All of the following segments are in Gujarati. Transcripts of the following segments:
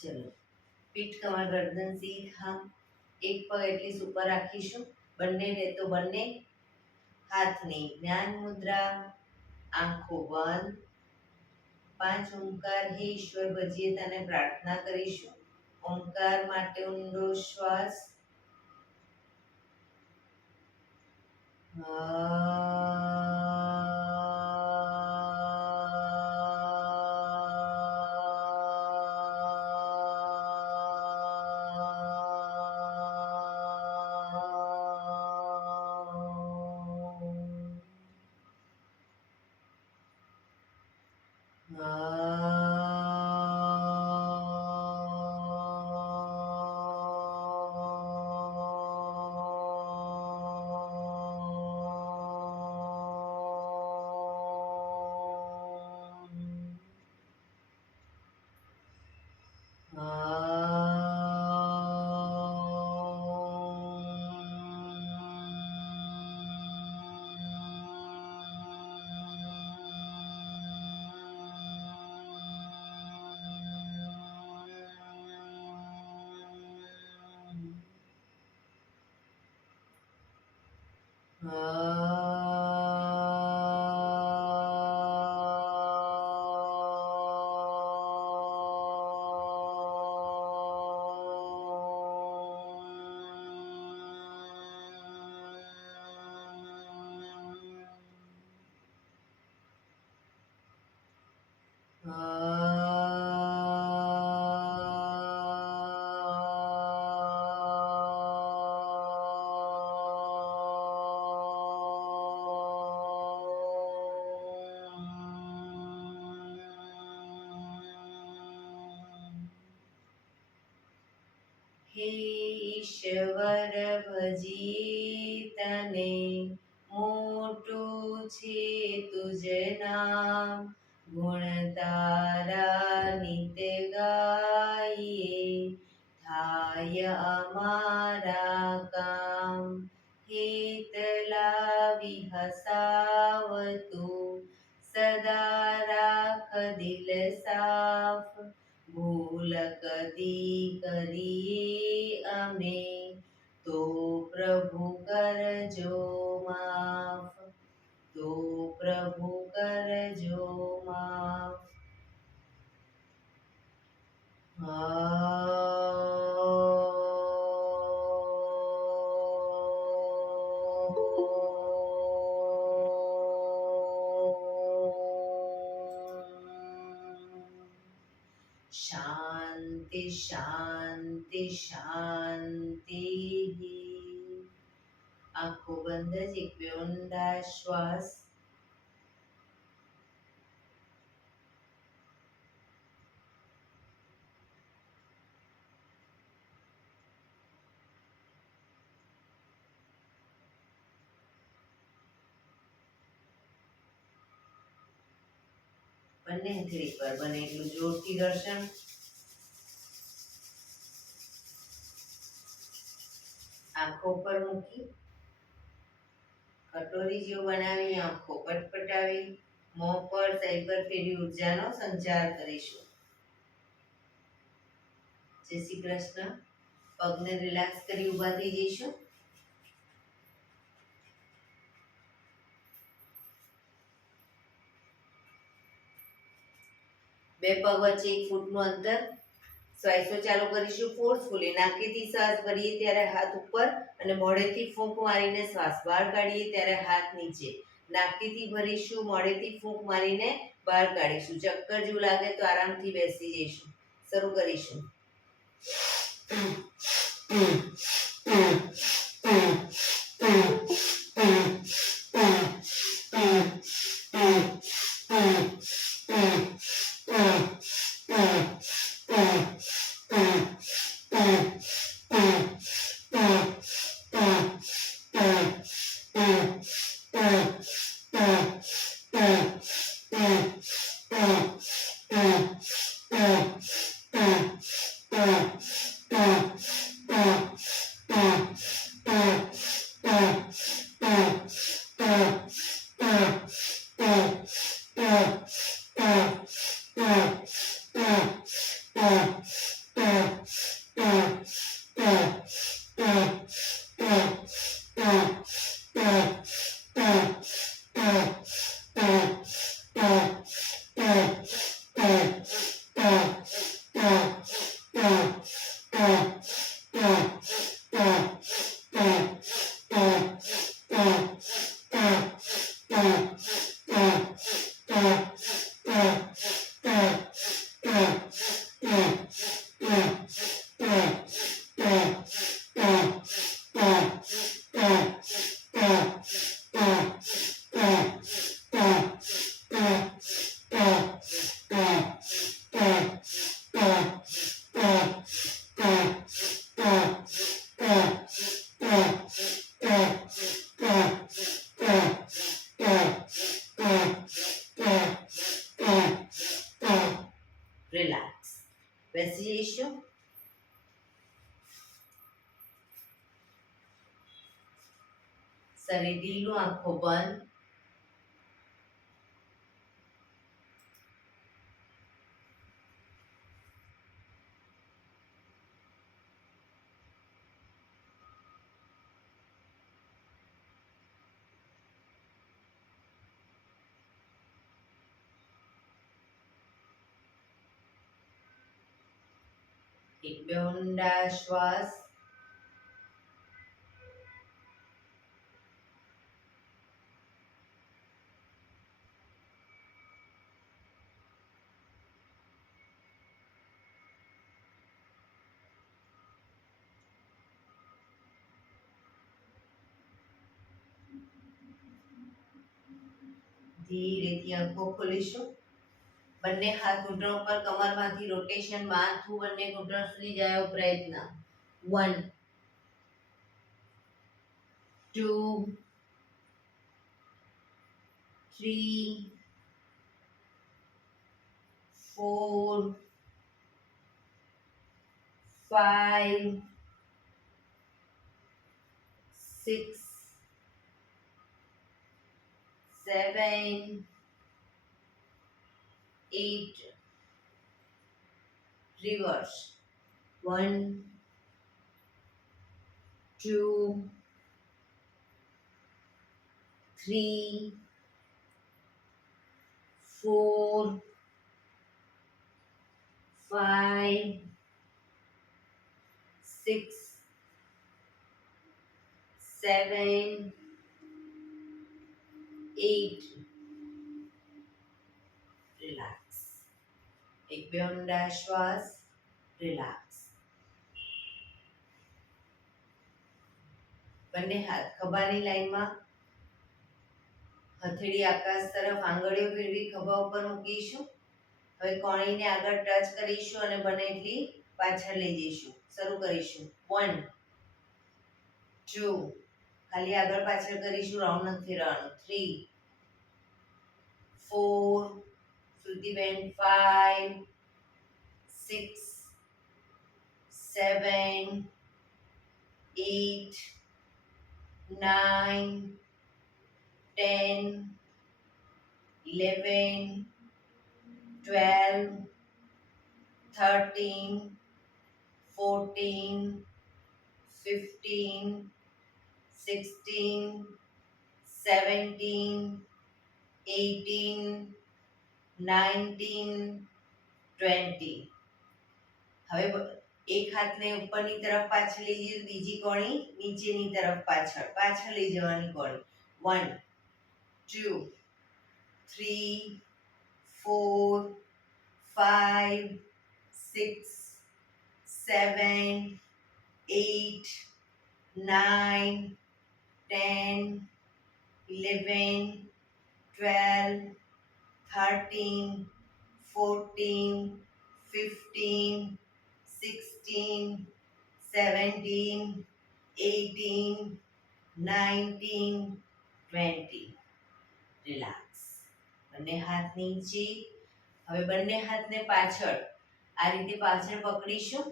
ચલો, પીઠ કમર ગરદન સીધા, એક પગ એટલી ઉપર રાખીશું, બંને તો બંને હાથની જ્ઞાન મુદ્રા, આંખો બંધ, 5 ઓમકાર હે ઈશ્વર ભજીએ તને પ્રાર્થના કરીશું. ઓમકાર માટે ઊંડો શ્વાસ. હે ઈશ્વર ભજીએ તને, મોટું છે તુજ નામ, ગુણ તારા નિત્ય ગાઈએ, થાય અમારા કામ. હેત લાવી હસાવતું, સદા રાખ દિલ સાફ, ભૂલ કદી કરીએ અમે, તો પ્રભુ કરજો માફ, તો પ્રભુ કરજો માફ. શાંતિ શાંતિ શાંતિ. આંખો બંધ જ એક ઊંડા શ્વાસ. બંને હથેળી પર બને એટલું જોરથી ઘર્ષણ. આંખો પર મૂકી કટોરી જેવું બનાવી આંખો પટપટાવી, મોં પર શરીર પર ફેરવી ઉર્જાનો સંચાર કરીશું. જય શ્રી કૃષ્ણ. પગને રિલેક્સ કરી ઊભા થઈ જઈશું. બે પગ વચ્ચે 1 ફૂટનું અંતર. શ્વાસો ચાલુ કરીશું ફોર્સફુલી. નાકેથી શ્વાસ ભરીએ ત્યારે હાથ ઉપર અને મોઢેથી ફૂંક મારીને શ્વાસ બહાર કાઢીએ ત્યારે હાથ નીચે. નાકેથી ભરીશું, મોઢેથી ફૂંક મારીને બહાર કાઢીશું. ચક્કર જેવું લાગે તો આરામથી બેસી જઈશું. શરૂ કરીશું. જઈશું. શરીર ઢીલું, આંખો બંધ. એક બે ઊંડા શ્વાસ. ધીરેથી આંખો ખોલીશું. બંને હાથ ઘૂંટણ ઉપર, કમરમાંથી રોટેશન, માથું બંને ઘૂંટણ સુધી જાય એવો પ્રયત્ન. 1 2 3 4 5 6 7 8. Reverse. 1 2 3 4 5 6 7 8. રિલેક્સ. એક બે ઊંડા શ્વાસ. રિલેક્સ. બંને હાથ ખભાની લાઈનમાં, હથેળી આકાશ તરફ, આંગળીઓ ફેરવી ખભા ઉપર મૂકીશું. હવે કોણીને આગળ ટચ કરીશું અને બને એટલી પાછળ લઈ જઈશું. શરૂ કરીશું. 1 2 ખાલી આગળ પાછળ કરીશું, રાઉન્ડ નથી ફેરવાનું. 3 4 શ્રુતિબેન 5 6 7 8 9 10 11 12 13 14 15 16 17 18 19 20. હવે એક હાથને ઉપરની તરફ પાછળ લઈ જઈએ, બીજી કોણી નીચેની તરફ પાછળ લઈ જવાની કોણી. 1 2 3 4 5 6 7 8 9 10 11 12 13 14 15 16 17 18 19 20. રિલેક્સ. બંને હાથ નીચે. હવે બંને હાથને પાછળ આ રીતે પાછળ પકડીશું.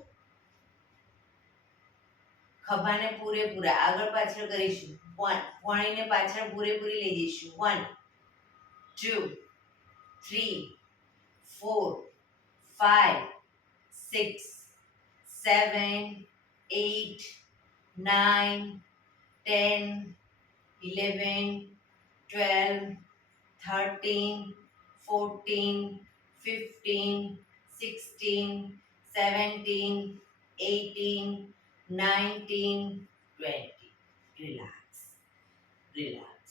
ખભાને પૂરેપૂરા આગળ પાછળ કરીશું. કોણીને પાછળ પૂરેપૂરી લઈ જઈશું. 1 2 3 4 5 6 7 8 9 10 11 12 13 14 15 16 17 18 19 20. રિલેક્સ. રિલેક્સ.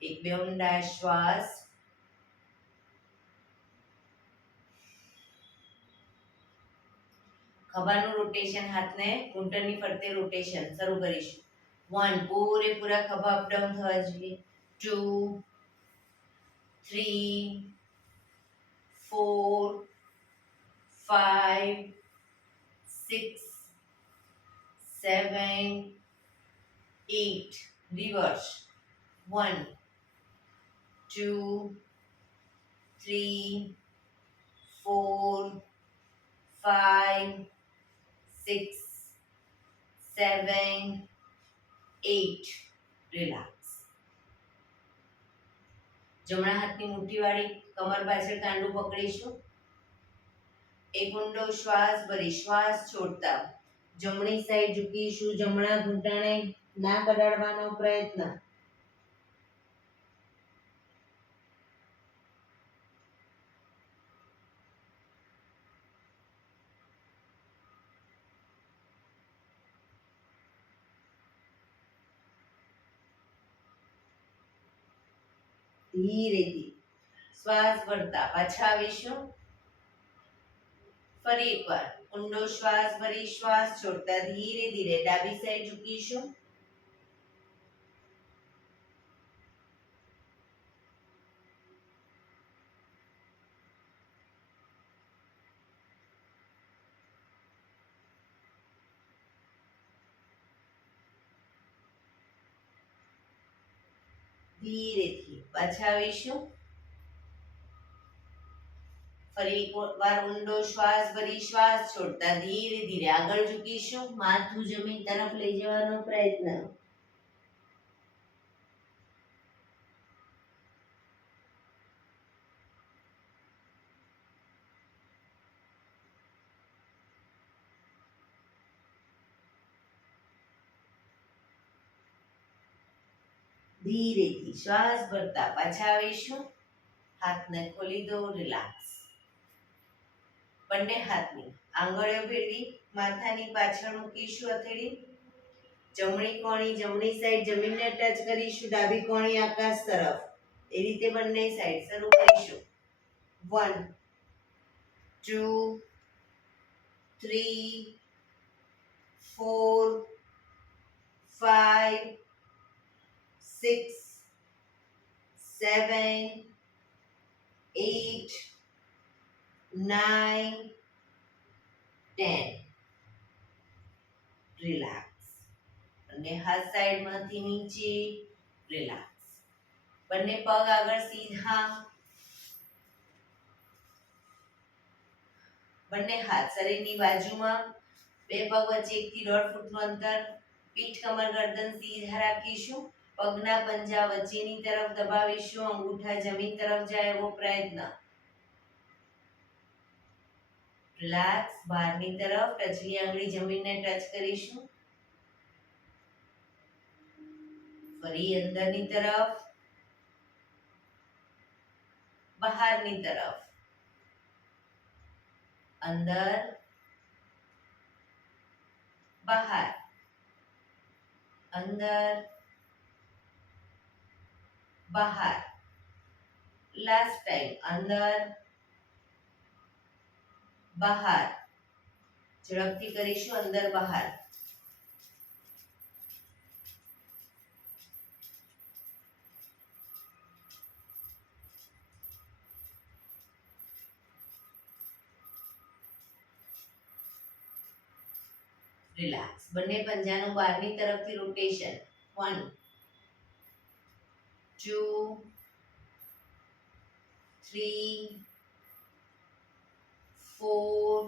એક બે ઊંડા શ્વાસ. ખભાનું રોટેશન, હાથને ઘૂંટણની ફરતે રોટેશન. શરૂ કરીશું. 1 પૂરેપૂરા ખભા અપડાઉન થવા જોઈએ. 2 3 4 5 6 7 8. Reverse. 1 2 3 4 5, 6, 7, 8. રિલેક્સ. જમણા હાથની મુઠ્ઠીવાળી કમર પાછળ કાંડું પકડીશું. એક ઊંડો શ્વાસ ભરી શ્વાસ છોડતા જમણી સાઈડ ઝૂકીશું. જમણા ઘૂંટણે નાક અડાડવાનો પ્રયત્ન. ધીરેથી શ્વાસ ભરતા પાછા આવીશું. ફરી એકવાર ઊંડો શ્વાસ ભરી શ્વાસ છોડતા ધીરે ધીરે ડાબી સાઈડ ઝૂકીશું. ધીરેથી પાછા આવીશું. ફરી એકવાર ઊંડો શ્વાસ ભરી શ્વાસ છોડતા ધીરે ધીરે આગળ ઝૂકીશું. માથું જમીન તરફ લઈ જવાનો પ્રયત્ન. ધીરેથી શ્વાસ ભરતા પાછા આવીશું. હાથને ખોલી દો. રિલેક્સ. બંને હાથની આંગળીઓ ભેળવી માથાની પાછળ મૂકીશું. હથેળી જમણી કોણી જમણી સાઈડ જમીનને ટચ કરીશું. ડાબી કોણી આકાશ તરફ. એ રીતે બંને સાઈડ શરૂ કરીશું. 1, 2, 3, 4, 5, 6, 7, 8, 9, 10. રિલેક્સ. અને હાથ સાઈડમાંથી નીચે. રિલેક્સ. બંને પગ આગળ સીધા. બંને હાથ શરીરની બાજુમાં. બે પગ વચ્ચે 1 થી 1.5 ફૂટનું અંતર. પીઠ કમર ગરદન સીધા રાખીશું. પગના પંજા વચ્ચેની તરફ દબાવીશું. અંગૂઠા જમીન તરફ જાય એવો પ્રયત્ન. રિલેક્સ. બહારની તરફ ટચલી આંગળી જમીનને ટચ કરીશું. ફરી અંદરની તરફ. બહારની તરફ. અંદર બહાર. અંદર બહાર. Last time. અંદર બહાર. ઝડપથી કરીશું. અંદર બહાર. રિલેક્સ. બંને પંજાનું બહારની તરફથી રોટેશન. 1, 2, 3, 4,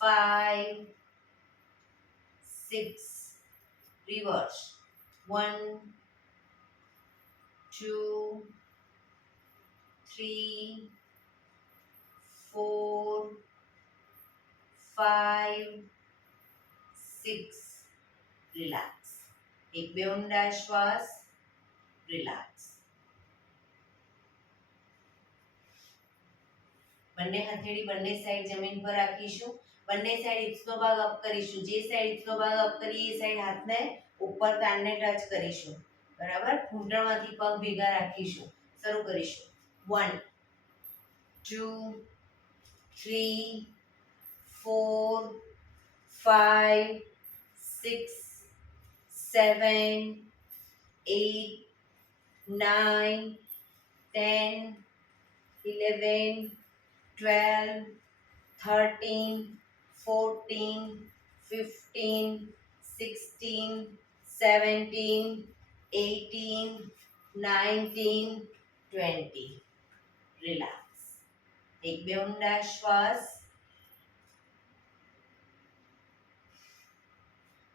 5, 6. Reverse. 1, 2, 3, 4, 5, 6. રિલેક્સ. એક બે ઊંડા શ્વાસ. રિલેક્સ. બંને હથેળી બંને સાઈડ જમીન પર રાખીશું. બંને સાઈડ હિપ્સનો ભાગ અપ કરીશું. જે સાઈડ હિપ્સનો ભાગ અપ કરીએ એ સાઈડ હાથને ઉપર કાનને ટચ કરીશું. બરાબર. ઘૂંટણમાંથી પગ ભેગા રાખીશું. શરૂ કરીશું. 1, 2, 3, 4, 5, 6, 7, 8, 9, 10, 11, 12, 13, 14, 15, 16, 17, 18, 19, 20. Relax. એક બે ઊંડા શ્વાસ.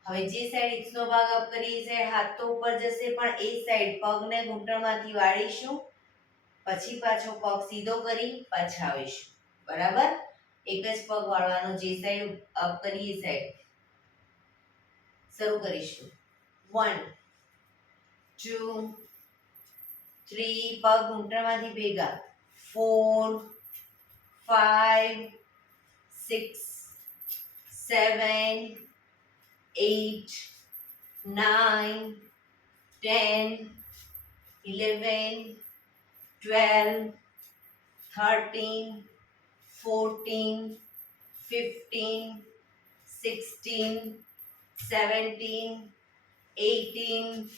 હવે જે સાઈડ હિપ્સનો ભાગ અપ કરીએ એ સાઈડ હાથ તો ઉપર જશે, પણ એ સાઈડ પગને ઘૂંટણમાંથી વાળીશું, પછી પાછો પગ સીધો કરી પાછા આવીશું. બરાબર? એક જ પગ વાળવાનો, જે સાઈડ અપ કરીએ એ સાઈડ. શરૂ કરીશું. 1 2 3, પગ ઘૂંટણમાંથી ભેગા. 4 5 6 7 8 9 10 11 12 13 14 15 16 17 18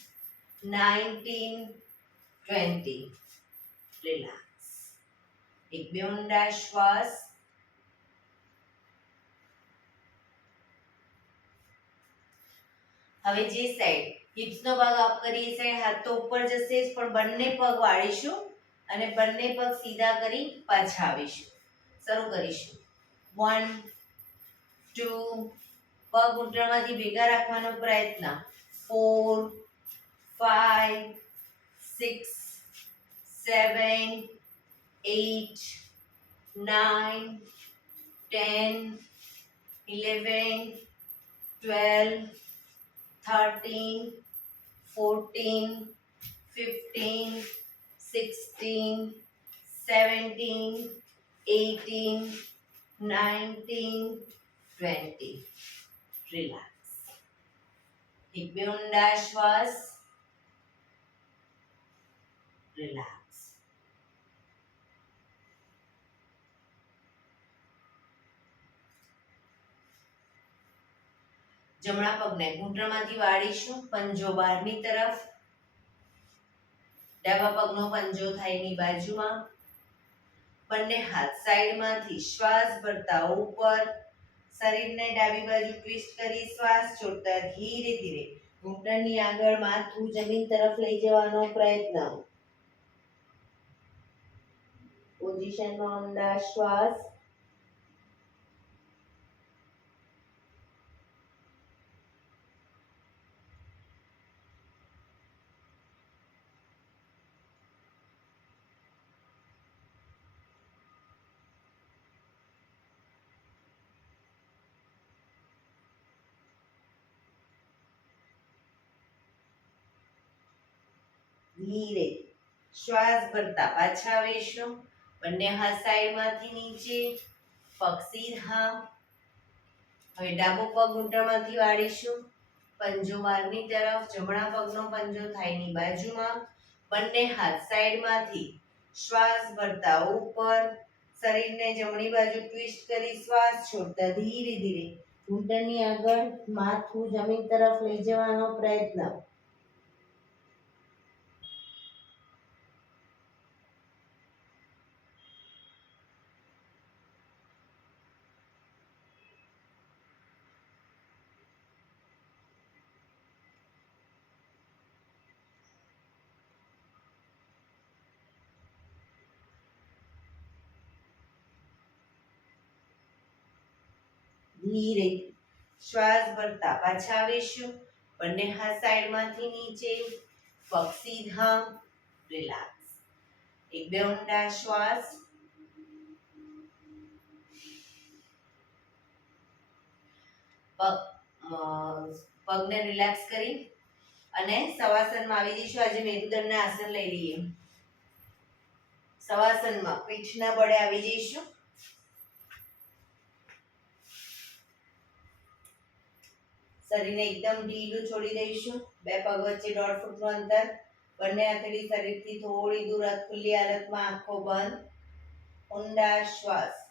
19 20. રિલેક્સ. એક બે ઊંડા શ્વાસ. હવે જે સાઈડ હિપ્સનો ભાગ અપ કરીએ સાઈડ હાથ તો ઉપર જશે, પણ બંને પગ વાળીશું અને બંને પગ સીધા કરી પાછા આવીશું. શરૂ કરીશું. 1 2, પગ ઘૂંટણમાંથી ભેગા રાખવાનો પ્રયત્ન. 4 5 6 7 8 9 10 11 12 13 14 15 16 17 18 19 20. રિલેક્સ. એક બે ઊંડા શ્વાસ. રિલેક્સ. જમણા પગને ઘૂંટણમાંથી વાળીશું, પંજો બહારની તરફ. ડાબા પગનો પંજો થાયની બાજુમાં. બંને હાથ સાઈડમાંથી શ્વાસ ભરતા ઉપર. શરીરને ડાબી બાજુ ટ્વિસ્ટ કરી શ્વાસ છોડતા ધીરે ધીરે ઘૂંટણની આગળ માથું જમીન તરફ લઈ જવાનો પ્રયત્ન. પોઝિશનમાં ઊંડા શ્વાસ. ધીરે શ્વાસ ભરતા પાછા આવીશું. બંને હાથ સાઈડમાંથી નીચે, પગ સીધા. હવે ડાબો પગ ઘૂંટણમાંથી વાળીશું, પંજો બહારની તરફ. જમણા પગનો પંજો થાયની બાજુમાં. બંને હાથ સાઈડમાંથી શ્વાસ ભરતા ઉપર. શરીરને જમણી બાજુ ટ્વિસ્ટ કરી શ્વાસ છોડતા ધીરે ધીરે ઘૂંટણની આગળ માથું જમીન તરફ લઈ જવાનો પ્રયત્ન. ધીરે શ્વાસ ભરતા પાછા આવીશું. બંને હાથ સાઈડમાંથી નીચે, પગ સીધા. રિલેક્સ. એક બે ઊંડા શ્વાસ. પગને રિલેક્સ કરી અને શવાસનમાં આવી જઈશું. આજે મેરુદંડના આસન લઈ લઈએ. શવાસનમાં પીઠના બળે આવી જઈશું. શરીરને એકદમ ઢીલું છોડી દઈશું. બે પગ વચ્ચે 1.5 ફૂટનું અંતર. બંને હથેળી શરીરથી થોડી દૂર, ખુલ્લી હાલતમાં, આંખો બંધ. ઊંડા શ્વાસ.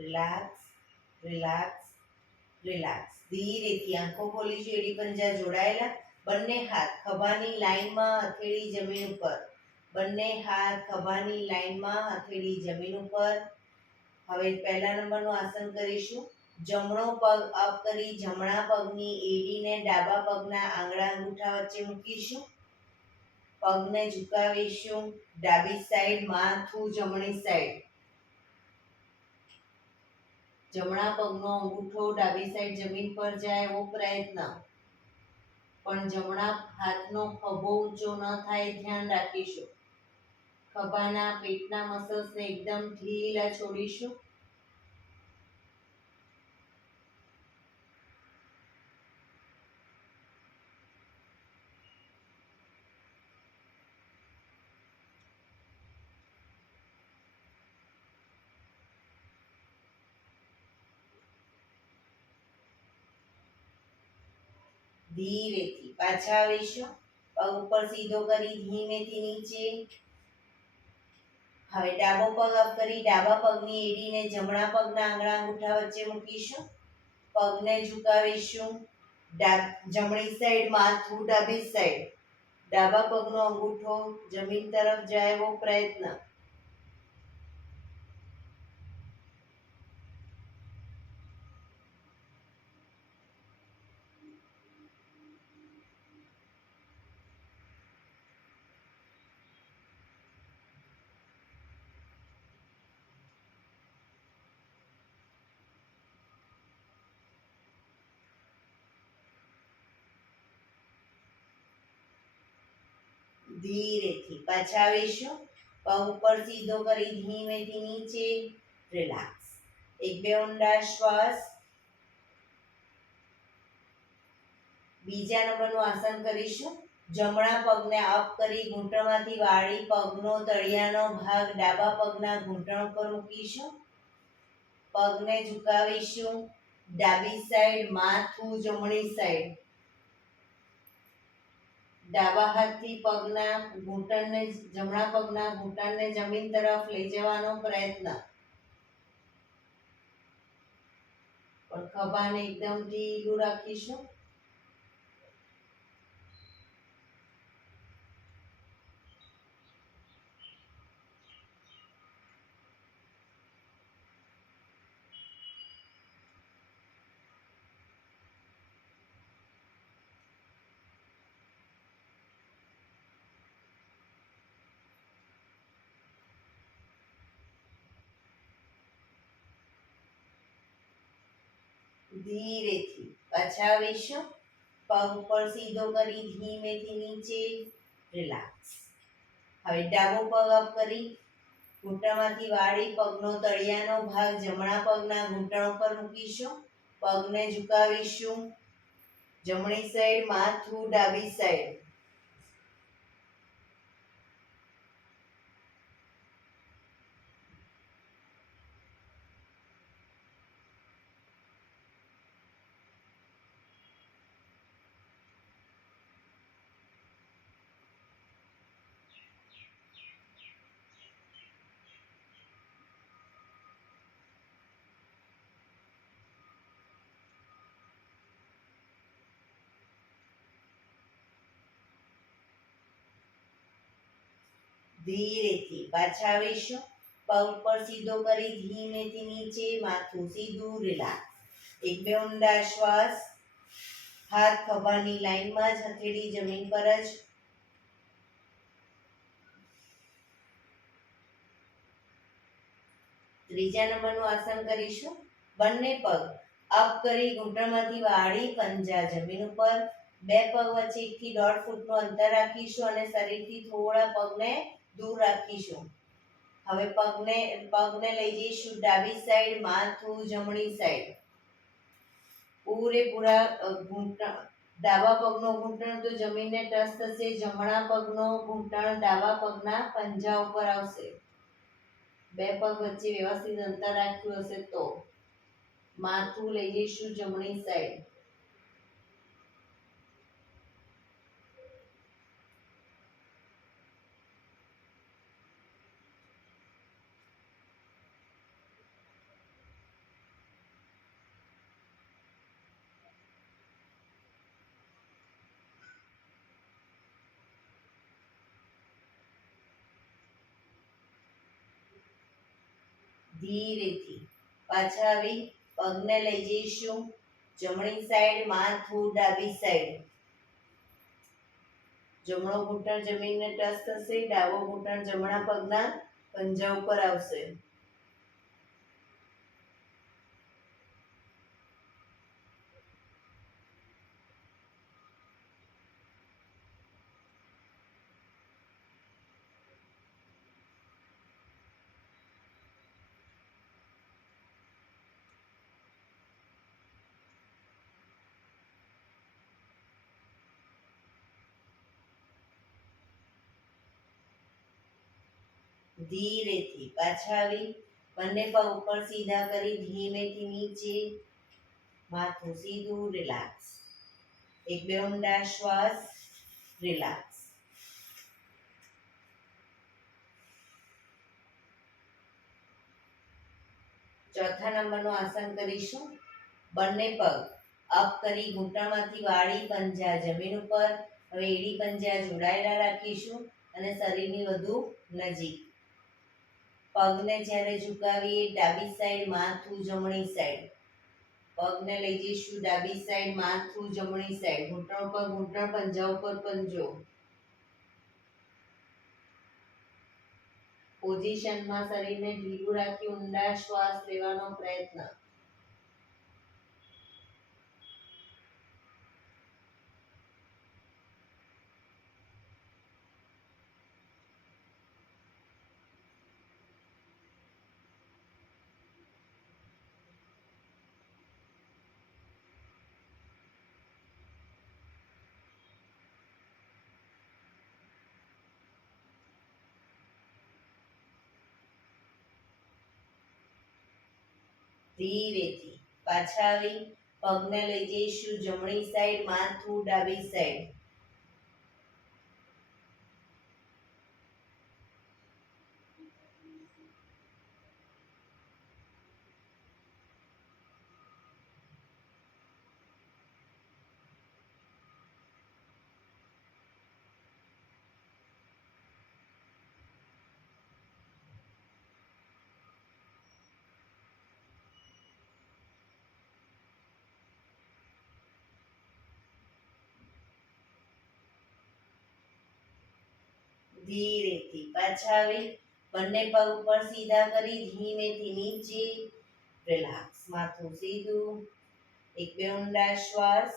રિલેક્સ. Relax, relax. ધીરેથી આંખો ખોલીશું, એડી પંજા જોડાયેલા. બંને હાથ ખભાની લાઈનમાં, હથેળી જમીન ઉપર. બંને હાથ ખભાની લાઈનમાં, હથેળી જમીન ઉપર. હવે પહેલા નંબરનું આસન કરીશું. જમણો પગ અપ કરી જમણા પગની એડીને ડાબા પગના આંગળા અંગૂઠા વચ્ચે મૂકીશું. પગને ઝુકાવીશું. ડાબી સાઈડ, માથું જમણી સાઈડ. જમણા પગનો અંગૂઠો ડાબી સાઈડ જમીન પર જાય એવો પ્રયત્ન. પણ જમણા હાથનો ખભો ઊંચો ન થાય ધ્યાન રાખીશું. ખભાના પેટના મસલ્સને એકદમ ઢીલા છોડીશું. ધીરેથી પાછા આવીશું. પગ ઉપર સીધો કરી ધીમેથી નીચે. હવે ડાબો પગ અપ કરી ડાબા પગની એડીને જમણા પગના આંગળા અંગૂઠા વચ્ચે મૂકીશું. પગને ઝુકાવીશું. જમણી સાઈડ, માથું ડાબી સાઈડ. ડાબા પગનો અંગૂઠો જમીન તરફ જાય એવો પ્રયત્ન. ધીરેથી પાછા આવીશું. પગ ઉપર સીધો કરી ધીમેથી નીચે. રિલેક્સ. એક બે ઊંડા શ્વાસ. બીજા નંબરનું આસન કરીશું. જમણા પગને અપ કરી ઘૂંટણમાંથી વાળી પગનો તળિયાનો ભાગ ડાબા પગના ઘૂંટણ ઉપર મૂકીશું. પગને ઝુકાવીશું. ડાબી સાઈડ, માથું જમણી સાઈડ. ડાબા હાથથી પગના ઘૂંટણને જમણા પગના ઘૂંટણને જમીન તરફ લઈ જવાનો પ્રયત્ન. પણ ખભાને એકદમ ઢીલું રાખીશું. ધીરેથી પાછા આવીશું. પગ ઉપર સીધો કરી ધીમેથી નીચે. રિલેક્સ. હવે ડાબો પગ અપ કરી ઘૂંટણમાંથી વાળી પગનો તળિયાનો ભાગ જમણા પગના ઘૂંટણ ઉપર મૂકીશું. પગને ઝુકાવીશું. જમણી સાઈડ, માથું ડાબી સાઈડ. ધીરેથી પાછા આવીશું. પગ ઉપર સીધો કરી ધીમેથી નીચે. માથું સીધું. રિલેક્સ. એક બે ઊંડા શ્વાસ. હાથ ખભાની લાઈનમાં જ, હથેળી જમીન પર જ. ત્રીજા નંબરનું આસન કરીશું. બંને પગ અપ કરી ઘૂંટણમાંથી વાળી પંજા જમીન ઉપર. બે પગ વચ્ચે 1 થી 1.5 ફૂટનું અંતર રાખીશું અને શરીરથી થોડા પગને દૂર રાખીશું. હવે પગને લઈ જઈશું ડાબી સાઈડ, માથું જમણી સાઈડ. પૂરેપૂરા ડાબા પગનો ઘૂંટણ તો જમીનને ટચ થશે. જમણા પગનો ઘૂંટણ ડાબા પગના પંજા ઉપર આવશે. બે પગ વચ્ચે વ્યવસ્થિત અંતર રાખ્યું હશે તો. માથું લઈ જઈશું જમણી સાઈડ. ધીરેથી પાછા આવી પગને લઈ જઈશું જમણી સાઈડ, માથું ડાબી સાઈડ. જમણો ઘૂંટણ જમીનને ટચ થશે, ડાબો ઘૂંટણ જમણા પગના પંજા ઉપર આવશે. ધીરેથી પાછા આવી બંને પગ ઉપર સીધા કરી ધીમેથી નીચે, માથું સીધું, રિલેક્સ. એક બે ઊંડા શ્વાસ, રિલેક્સ. ચોથા નંબરનું આસન કરીશું. બંને પગ અપ કરી ઘૂંટણમાંથી વાળી પંજા જમીન ઉપર. હવે એડી પંજા જોડાયેલા રાખીશું અને શરીરની વધુ નજીક. પગને જ્યારે ઝુકાવીએ ડાબી સાઈડ, માથું જમણી સાઈડ. પગને લઈ જઈશું ડાબી સાઈડ, માથું જમણી સાઈડ. ઘૂંટણ ઉપર ઘૂંટણ, પંજા ઉપર પંજો. પોઝિશનમાં શરીરને ઢીલું રાખી ઊંડા શ્વાસ લેવાનો પ્રયત્ન. ધીરેથી પાછા આવી પગને લઈ જઈશું જમણી સાઈડ, માથું ડાબી સાઈડ. ધીરેથી પાછા આવી બંને પગ ઉપર સીધા કરી ધીમેથી નીચે, રિલેક્સ. માથું સીધું. એક બે ઊંડા શ્વાસ.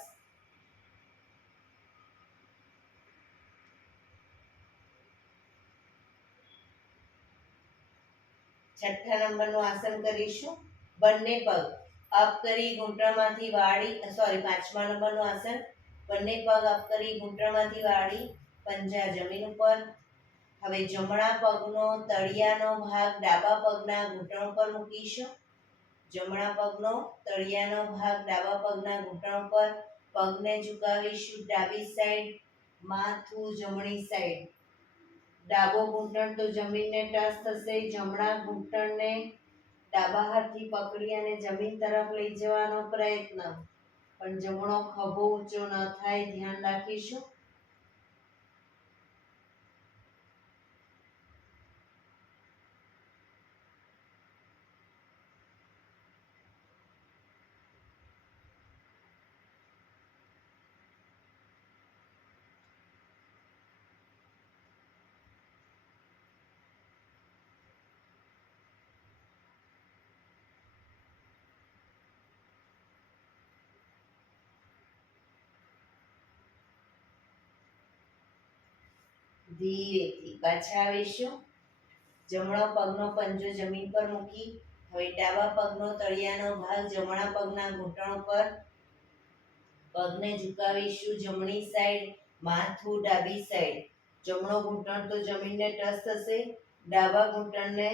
છઠ્ઠા નંબરનું આસન કરીશું. બંને પગ અપ કરી ઘૂંટણમાંથી વાળી, પાંચમા નંબરનું આસન. બંને પગ અપ કરી ઘૂંટણમાંથી વાળી પંજા જમીન ઉપર. હવે જમણા પગનો તળિયાનો ભાગ ડાબા પગના ઘૂંટણ ઉપર મૂકીશું. જમણા પગનો તળિયાનો ભાગ ડાબા પગના ઘૂંટણ ઉપર. પગને ઝુકાવીશું ડાબી સાઈડ, માથું જમણી સાઈડ. ડાબો ઘૂંટણ તો જમીનને ટચ થશે. જમણા ઘૂંટણને ડાબા હાથથી પકડી અને જમીન તરફ લઈ જવાનો પ્રયત્ન. પણ જમણો ખભો ઊંચો ન થાય, ધ્યાન રાખીશું. ધીરેથી પાછા આવીશું. જમણો પગનો પંજો જમીન પર મૂકી હવે ડાબા પગનો તળિયાનો ભાગ જમણા પગના ઘૂંટણ ઉપર. પગને ઝુકાવીશું જમણી સાઈડ, માથું ડાબી સાઈડ. જમણો ઘૂંટણ તો જમીનને ટચ થશે. ડાબા ઘૂંટણને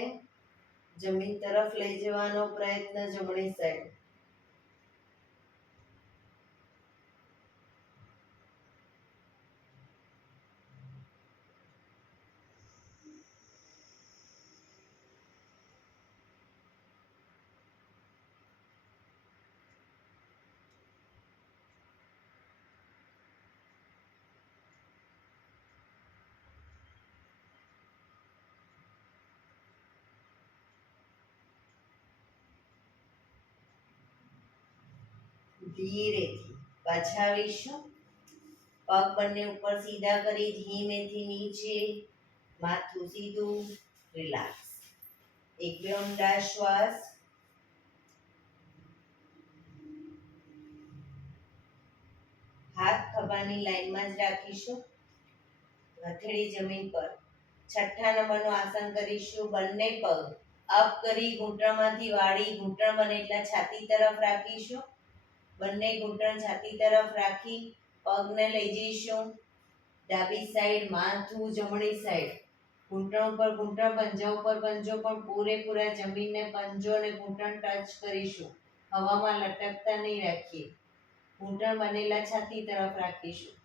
જમીન તરફ લઈ જવાનો પ્રયત્ન જમણી સાઈડ. ધીરેથી પાછા આવીશું. પગ બંને ઉપર સીધા કરી ધીમેથી નીચે, માથું સીધું, રિલેક્સ. એક બે ઊંડા શ્વાસ. હાથ ખભાની લાઈનમાં જ રાખીશું. હથેળી જમીન પર. છઠ્ઠા નંબરનું આસન કરીશું. બંને પગ અપ કરી ઘૂંટણમાંથી વાળી, ઘૂંટણ બને એટલા છાતી તરફ રાખીશું. બંને ઘૂંટણ છાતી તરફ રાખી પગને લઈ જઈશું ડાબી સાઈડ, માથું જમણી સાઈડ. ઘૂંટણ ઉપર ઘૂંટણ, પંજા ઉપર પંજો, પણ પૂરેપૂરા જમીનને પંજો અને ઘૂંટણ ટચ કરીશું. હવામાં લટકતા નહીં રાખીએ. ઘૂંટણ બનેલા છાતી તરફ રાખીશું.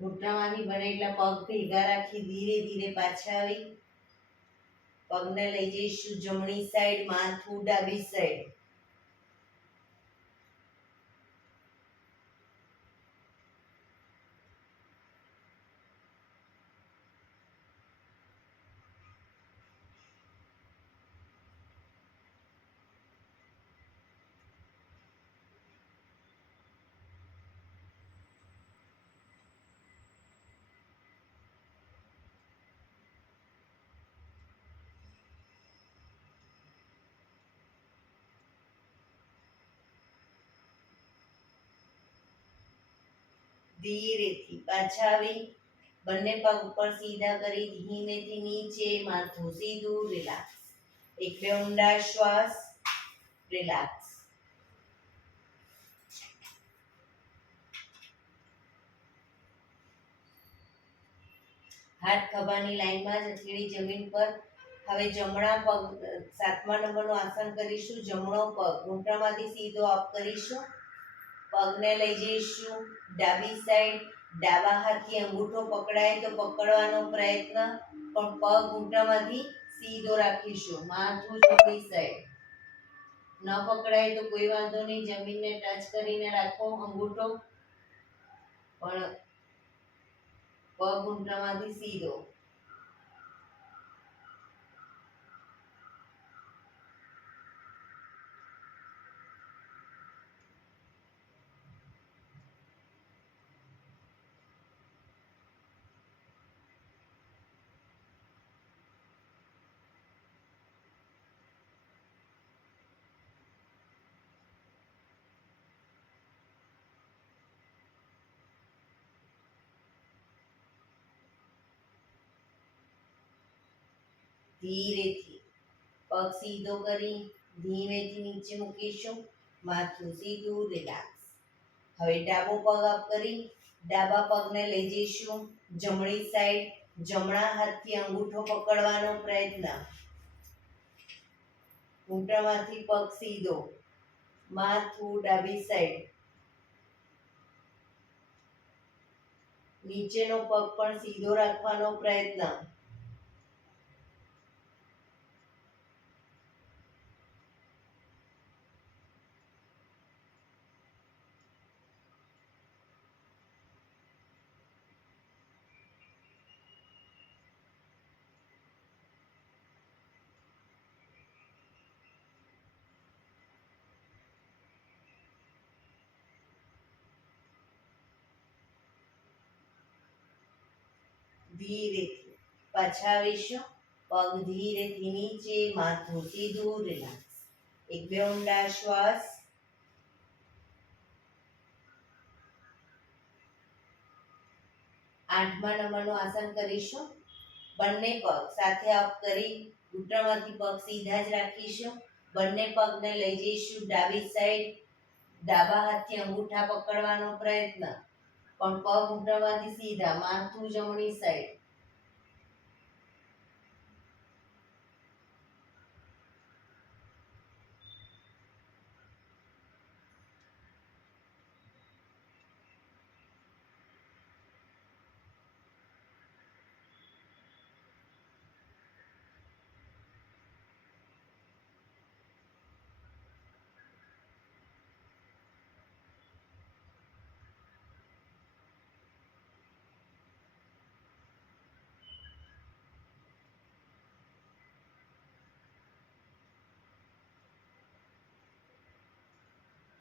ઘૂંટણમાંથી બને એટલા પગ ભેગા રાખી ધીરે ધીરે પાછા આવી પગને લઈ જઈશું જમણી સાઈડ, માથું ડાબી સાઈડ. ધીરેથી પાછા આવી બંને પગ ઉપર સીધા કરી ધીમેથી નીચે, માથું સીધું, રિલેક્સ. એક બે ઊંડા શ્વાસ, રિલેક્સ. હાથ ખભાની લાઈનમાં જ, હથેળી જમીન પર. હવે જમણા પગ, સાતમા નંબરનું આસન કરીશું. જમણો પગ ઘૂંટણમાંથી સીધો અપ કરીશું. પગને લઈ જઈશું ડાબી સાઈડ. ડાબા હાથથી અંગૂઠો પકડાય તો પકડવાનો પ્રયત્ન, પણ પગ ઘૂંટણમાંથી સીધો રાખીશું. માથું જમણી સાઈડ. ન પકડાય તો કોઈ વાંધો નહીં, જમીનને ટચ કરીને રાખો અંગૂઠો, પણ પગ ઘૂંટણમાંથી સીધો. ધીરેથી પગ સીધો કરી ધીમેથી નીચે મૂકીશું. માથું સીધું, રિલેક્સ. હવે ડાબો પગ અપ કરી ડાબા પગને લઈ જઈશું જમણી સાઈડ. જમણા હાથથી અંગૂઠો પકડવાનો પ્રયત્ન. ઘૂંટણમાંથી પગ સીધો, માથું ડાબી સાઈડ. નીચેનો પગ પણ સીધો રાખવાનો પ્રયત્ન. ધીરેથી પાછા આવીશું. પગ ધીરેથી નીચે, માથું સીધું, રિલેક્સ. એક બે ઊંડા શ્વાસ. આઠમા નંબરનું આસન કરીશું. બંને પગ સાથે અપ કરી ઘૂંટણમાંથી પગ સીધા જ રાખીશું. બંને પગને લઈ જઈશું ડાબી સાઈડ. ડાબા હાથથી અંગૂઠા પકડવાનો પ્રયત્ન, પણ પગ ઘૂંટણમાંથી સીધા, માથું જમણી સાઈડ.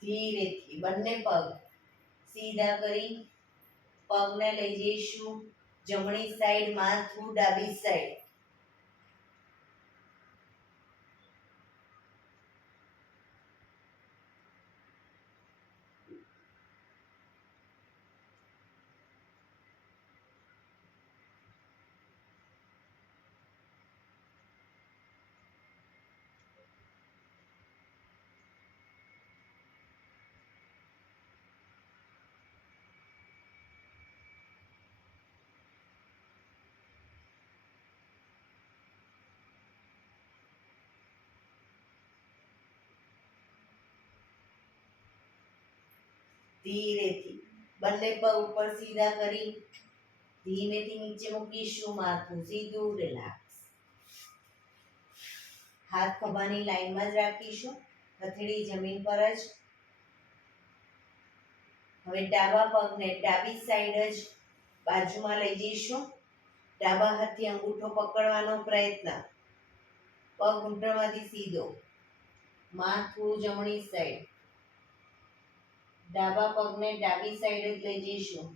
ધીરેથી બંને પગ સીધા કરી પગને લઈ જઈશું જમણી સાઈડ, માથું ડાબી સાઈડ. ધીરેથી બંને પગ ઉપર સીધા કરી ધીમેથી નીચે મૂકીશું. માથું સીધું, રિલેક્સ. હાથ ખભાની લાઈનમાં જ રાખીશું, હથેળી જમીન પર જ. હવે ડાબા પગને ડાબી સાઈડ જ બાજુમાં લઈ જઈશું. ડાબા હાથથી અંગૂઠો પકડવાનો પ્રયત્ન. પગ ઘૂંટણમાંથી સીધો, માથું જમણી સાઈડ. ડાબા પગને ડાબી સાઈડ જ લઈ જઈશું.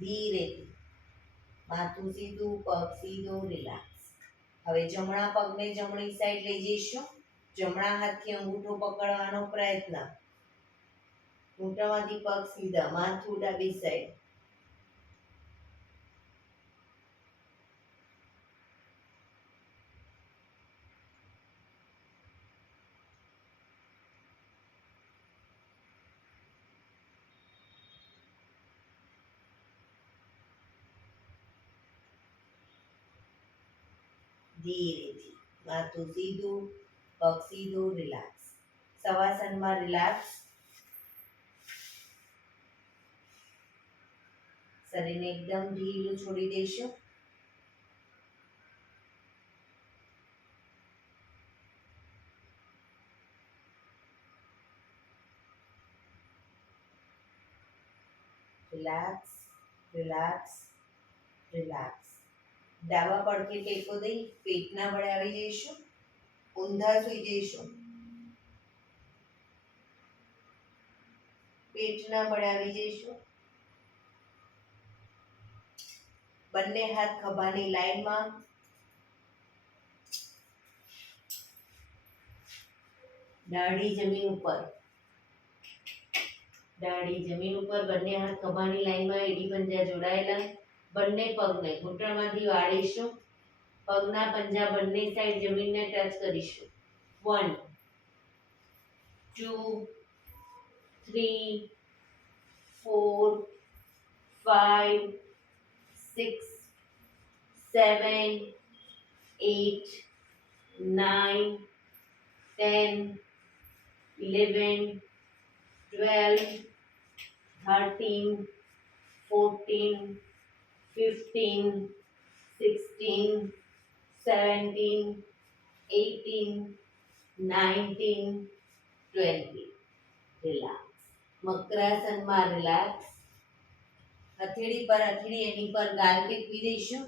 ધીરેથી માથું સીધું, પગ સીધો, રિલેક્સ. હવે જમણા પગને જમણી સાઈડ લઈ જઈશું. જમણા હાથથી અંગૂઠો પકડવાનો પ્રયત્ન. ઘૂંટણમાંથી પગ સીધા, માથું ડાબી સાઈડ. ધીરેથી માથું સીધું, પગ સીધું, રિલેક્સ. શવાસનમાં રિલેક્સ. શરીરને એકદમ ઢીલું છોડી દઈશું. Relax, relax, relax. ડાબા પડખે ટેકો દઈ પેટના બળે આવી જઈશું. ઊંધા સૂઈ જઈશું. પેટના બળે આવી જઈશું. બંને હાથ ખભાની લાઈનમાં. દાઢી જમીન ઉપર. દાઢી જમીન ઉપર, બંને હાથ ખભાની લાઈનમાં, એડી પંજા જોડાયેલા. બંને પગને ઘૂંટણમાંથી વાળીશું. પગના પંજા બંને સાઈડ જમીનને ટચ કરીશું. 1 2 3 4 5 6 7 8 9 10 11 12 13 14 15 16 17 18 19 20. રિલેક્સ. મકરાસનમાં રિલેક્સ. હથેળી પર હથેળી એની પર ગાલ ટેકવી દઈશું.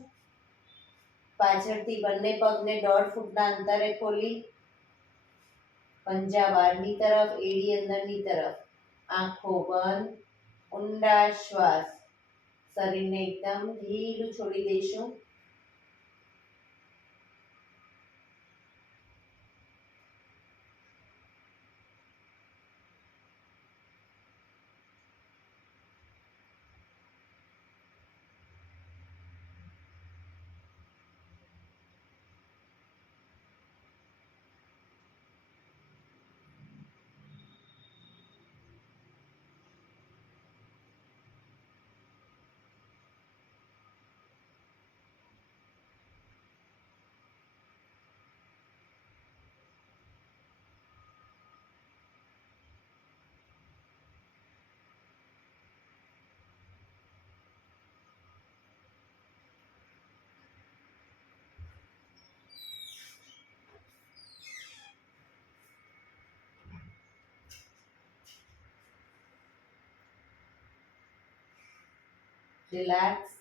પાછળથી બંને પગને 1.5 ફૂટના અંતરે ખોલી પંજા બહારની તરફ, એડી અંદરની તરફ. આંખો બંધ. ઊંડા શ્વાસ. શરીરને એકદમ ઢીલું છોડી દઈશું. Relax,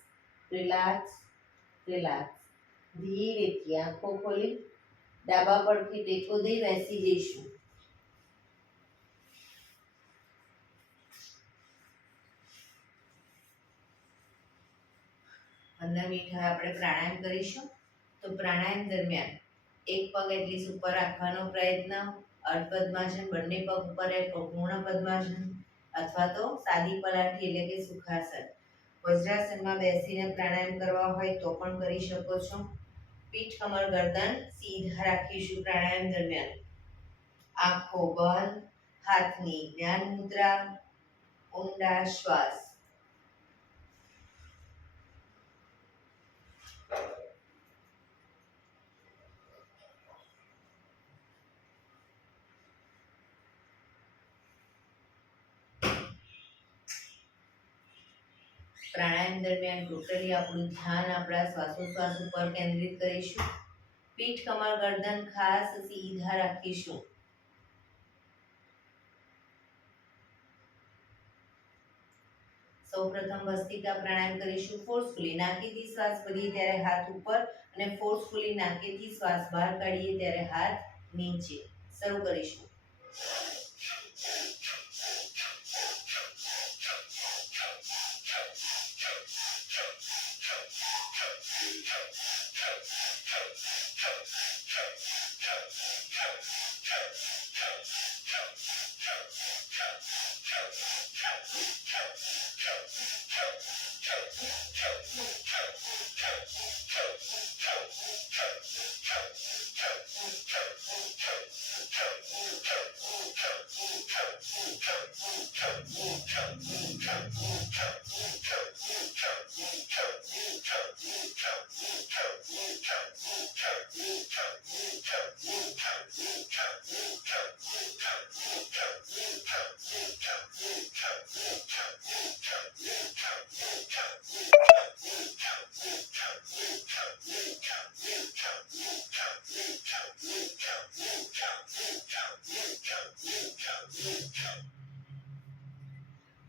relax, relax. ધીરેથી આંખો ખોલી ડાબા પડથી ટેકો દઈ બેસી જઈશું. અંદર મીઠા આપણે પ્રાણાયામ કરીશું. તો પ્રાણાયામ દરમિયાન એક પગ એટલી ઉપર રાખવાનો પ્રયત્ન, અર્ધ પદ્માસન, બંને પગ ઉપર પૂર્ણ પદ્માસન અથવા તો સાદી પલાઠી એટલે કે સુખાસન. વજ્રાસનમાં બેસીને પ્રાણાયામ કરવા હોય તો પણ કરી શકો છો. પીઠ, કમર, ગરદન સીધા રાખીશું પ્રાણાયામ દરમિયાન. આંખો બંધ, હાથની જ્ઞાન મુદ્રા, ઊંડા શ્વાસ. પ્રાણાયામ દરમિયાન ટોટલી આપણું ધ્યાન આપણા શ્વાસોશ્વાસ ઉપર કેન્દ્રિત કરીશું. પીઠ, કમર, ગરદન ખાસ સીધા રાખીશું. સૌપ્રથમ ભસ્ત્રિકા પ્રાણાયામ કરીશું. ફોર્સફુલી નાકેથી શ્વાસ ભરીએ ત્યારે હાથ ઉપર અને ફોર્સફુલી નાકેથી શ્વાસ બહાર કાઢીએ ત્યારે હાથ નીચે. શરૂ કરીશું.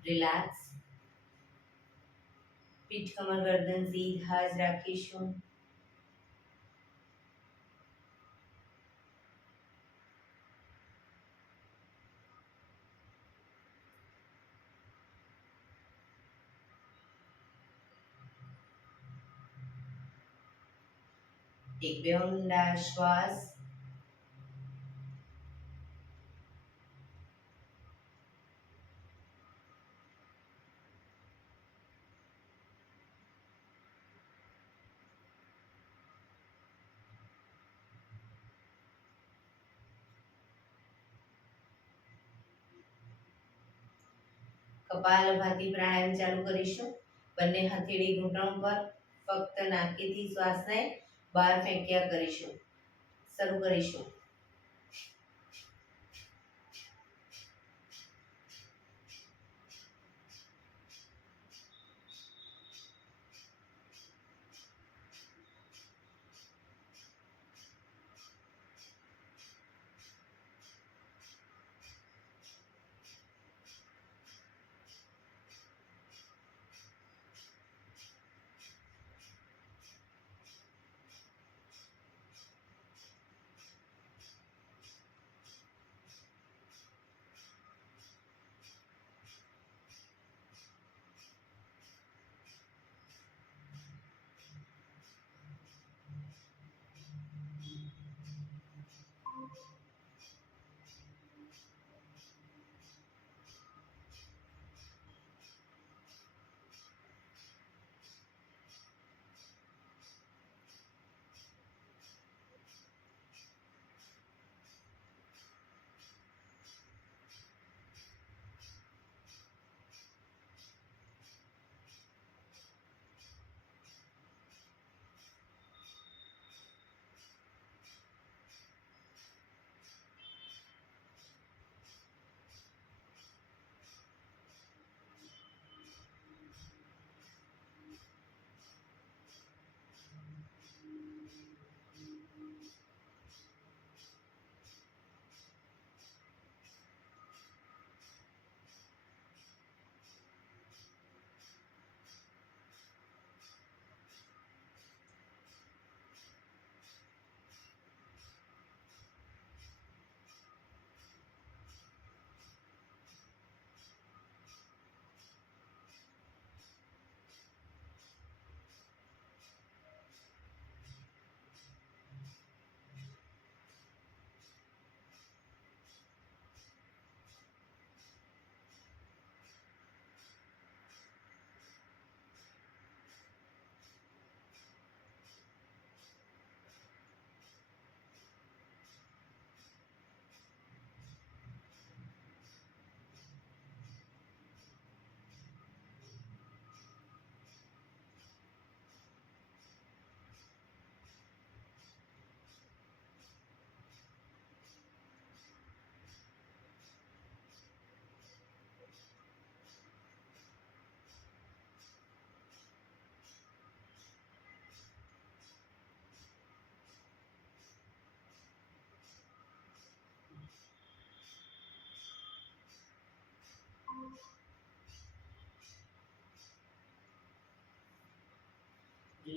રિલેક્સ. પીઠ, કમર, ગરદન સીધા જ રાખીશું. એક બે ઊંડા શ્વાસ. કપાલભાતી પ્રાણાયામ ચાલુ કરીશું. બંને હથેળી ઘૂંટણ પર, ફક્ત નાકેથી શ્વાસને બહાર ફેંક્યા કરીશું. શરૂ કરીશું.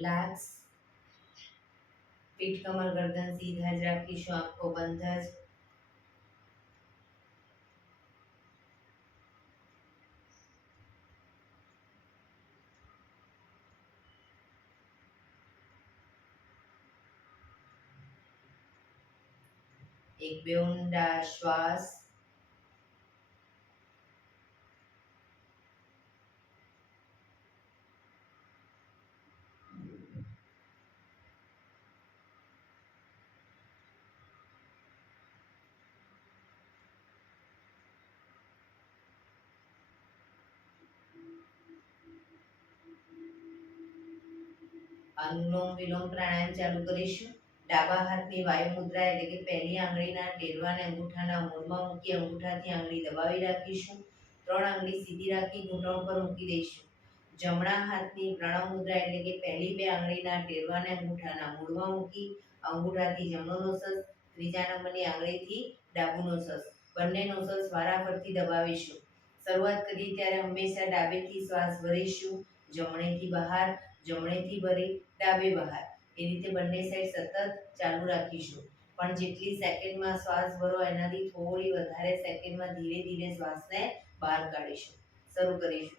લાક્સ. પીઠ કમર ગરદન સીધા જ રાખીશું, આંખો બંધ જ. એક બે ઊંડા શ્વાસ. અનુલોમ વિલોમ પ્રાણાયામ ચાલુ કરીશું. ડાબા હાથની વાયુ મુદ્રા એટલે કે પહેલી આંગળીના ટેરવાને અંગૂઠાના મૂળમાં મૂકી અંગૂઠાથી આંગળી દબાવી રાખીશું. 3 આંગળી સીધી રાખી ઘૂંટણ પર મૂકી દઈશું. જમણા હાથની પ્રણવ મુદ્રા એટલે કે પહેલી 2 આંગળીના ટેરવાને અંગૂઠાના મૂળમાં મૂકી અંગૂઠાથી જમણો નોસસ, ત્રીજા નંબરની આંગળીથી ડાબુ નોસસ, બંને નોસસ વારાફરતી દબાવીશું. શરૂઆત કરીએ ત્યારે હંમેશા ડાબેથી શ્વાસ ભરીશું, જમણેથી બહાર, જમણેથી ભરી ડાબે બહાર, એ રીતે બંને સાઈડ સતત ચાલુ રાખીશું. પણ જેટલી સેકન્ડમાં શ્વાસ ભરો એનાથી થોડી વધારે સેકન્ડમાં ધીરે ધીરે શ્વાસને બહાર કાઢીશું. શરૂ કરીશું.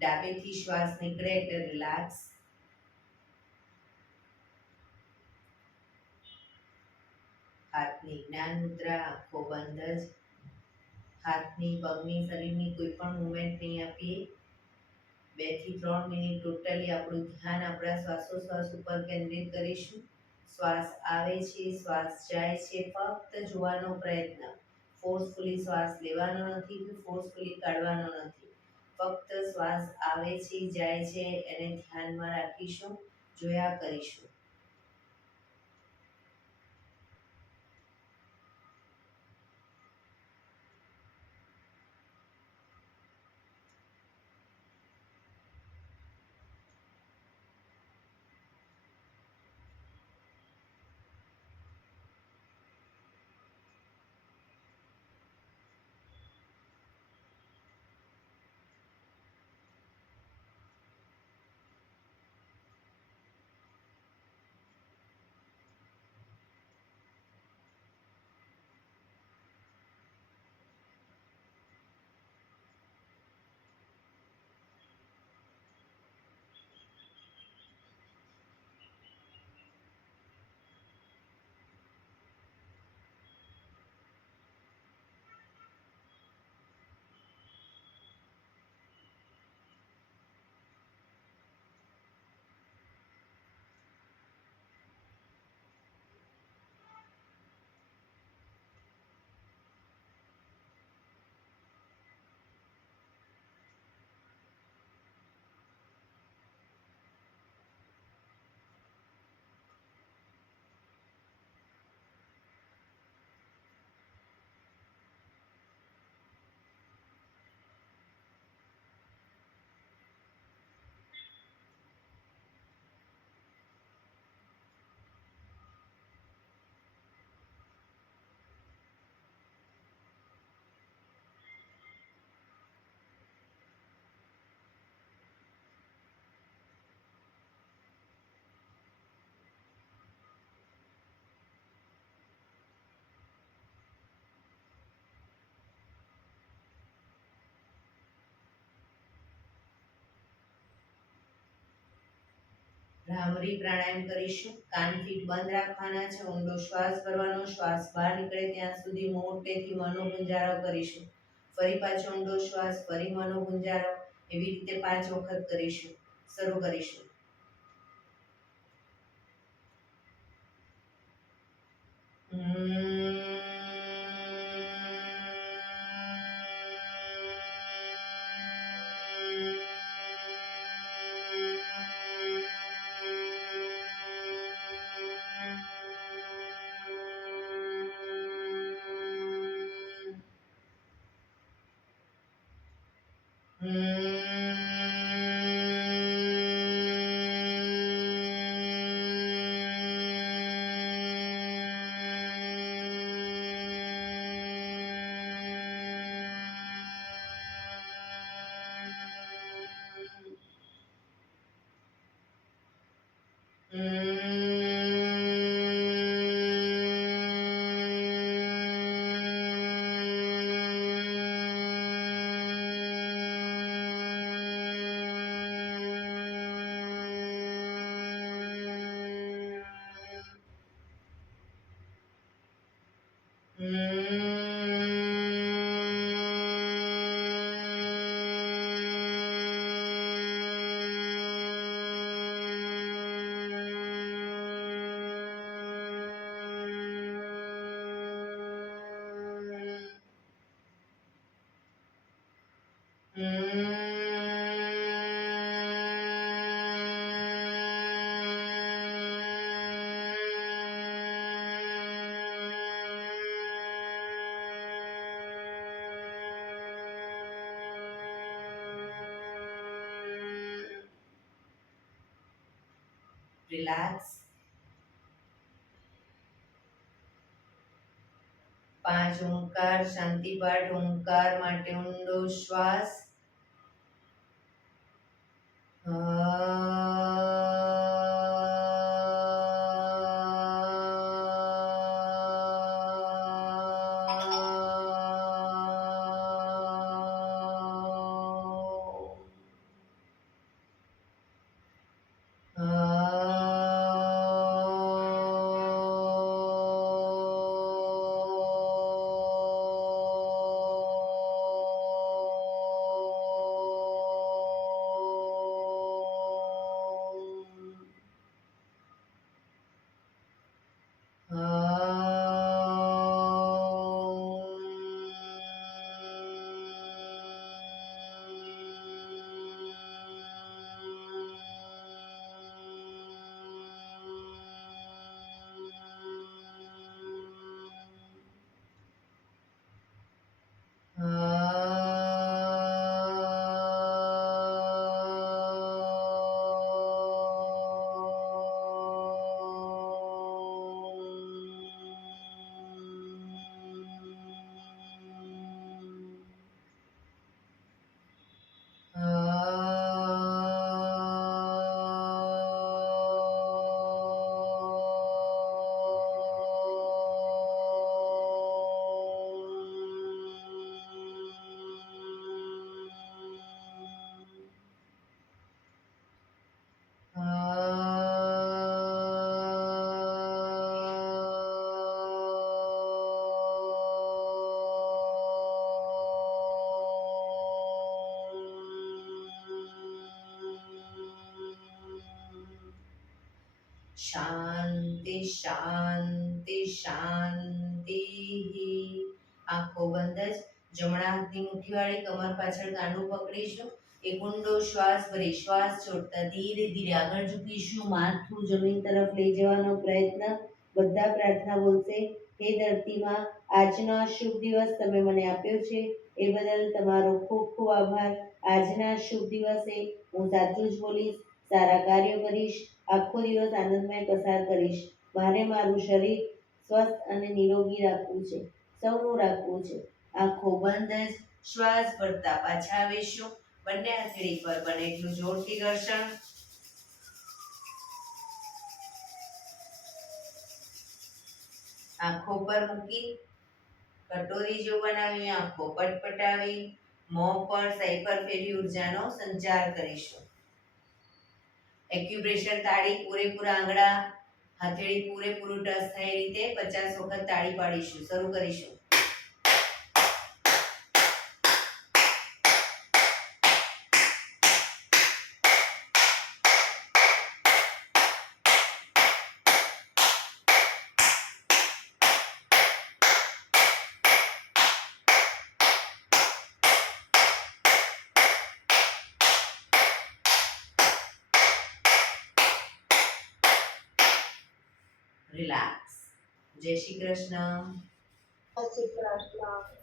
ડાબેથી શ્વાસ નીકળે એટલે રિલેક્સ. હાથની જ્ઞાન મુદ્રા, આંખો બંધ જ. હાથની, પગની, શરીરની કોઈ પણ મુવમેન્ટ નહીં આપીએ. 2 થી 3 મિનિટ ટોટલી આપણું ધ્યાન આપણા શ્વાસોશ્વાસ ઉપર કેન્દ્રિત કરીશું. શ્વાસ આવે છે, શ્વાસ જાય છે, ફક્ત જોવાનો પ્રયત્ન. ફોર્સફુલી શ્વાસ લેવાનો નથી કે ફોર્સફુલી કાઢવાનો નથી. ફક્ત શ્વાસ આવે છે, જાય છે એને ધ્યાનમાં રાખીશું, જોયા કરીશું. ભ્રામરી પ્રાણાયામ કરીશું. કાન ફીટ બંધ રાખવાના છે. ઊંડો શ્વાસ કરવાનો. શ્વાસ બહાર નીકળે ત્યાં સુધી મોટેથી મનોગુંજારો કરીશું. ફરી પાછો ઊંડો શ્વાસ, ફરી મનોગુંજારો. એવી રીતે 5 વખત કરીશું. શરૂ કરીશું. રિલેક્સ. 5 ઓમકાર શાંતિ પાઠ. ઓમકાર માટે ઊંડો શ્વાસ. શાંતિ શાંતિ શાંતિ. આંખો બંધ જ. જમણા હાથની મુઠ્ઠીવાળી કમર પાછળ કાંડું પકડીશું. એક ઊંડો શ્વાસ ભરી શ્વાસ છોડતા ધીરે ધીરે આગળ ઝૂકીશું. માથું જમીન તરફ લઈ જવાનો પ્રયત્ન. બધા પ્રાર્થના બોલશે. હે ધરતીમાં, આજનો આ શુભ દિવસ તમે મને આપ્યો છે એ બદલ તમારો ખૂબ ખૂબ આભાર. આજના શુભ દિવસે હું સાચું જ બોલીશ, સારા કાર્યો કરીશ, આખો દિવસ આનંદમય પસાર કરીશ. મારે મારું શરીર સ્વસ્થ અને નિરોગી રાખવું છે, સૌનું રાખવું છે. આંખો બંધ જ શ્વાસ ભરતા પાછા આવીશું. બંને હથેળી પર બને એટલું જોરથી ઘર્ષણ. આંખો પર મૂકી કટોરી જો બનાવી આંખો પટપટાવી મોં પર સાઈપર ફેરી ઉર્જાનો સંચાર કરીશું. એક્યુપ્રેશર તાળી પૂરેપૂરા આંગળા હથેળી પૂરેપૂરું ટચ થાય રીતે 50 વખત તાળી પાડીશું. શરૂ કરીશું. રિલેક્સ. જય શ્રી કૃષ્ણ. જય શ્રી કૃષ્ણ.